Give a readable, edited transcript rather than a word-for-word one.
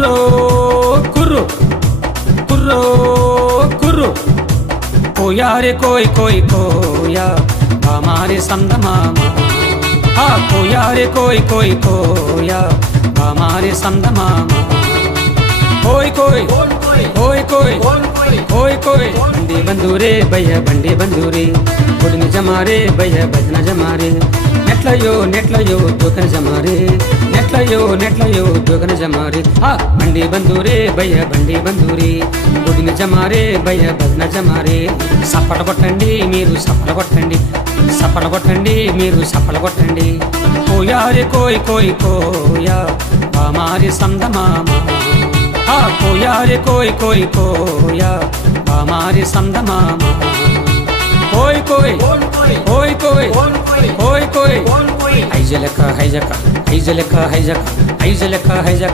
కుర్రో కుర్రు కుర్రో కుర్రు కోయారే కోయ్ కోయ్ కోయా हमारे संद मामा हाँ कोयारे कोई कोई कोया हमारे संद मामा कोई कोई कोई कोई कोई कोई बंदे बंदूरे भैया बंदे बंदूरे गुड़न जमारे भैया भजना जमारे नेट्लयो दोकन जमारे नेट्लयो दोकन जमारे हाँ बंदे बंदूरे भैया बंदे बंदूरे गुड़न जमारे भैया भजना जमारे सपड़ కొట్టండి మీరు సపడ కొట్టండి సపడ కొట్టండి మీరు సపడ కొట్టండి కోయారే కోయ్ కోయ్ కోయా हमारे संद मामा हाँ कोयारे कोई कोई कोया हमारे संद मामा कोई कोई कोई कोई कोई कोई ఐజలక ఐజక ఐజలక ఐజక ఐజలక ఐజక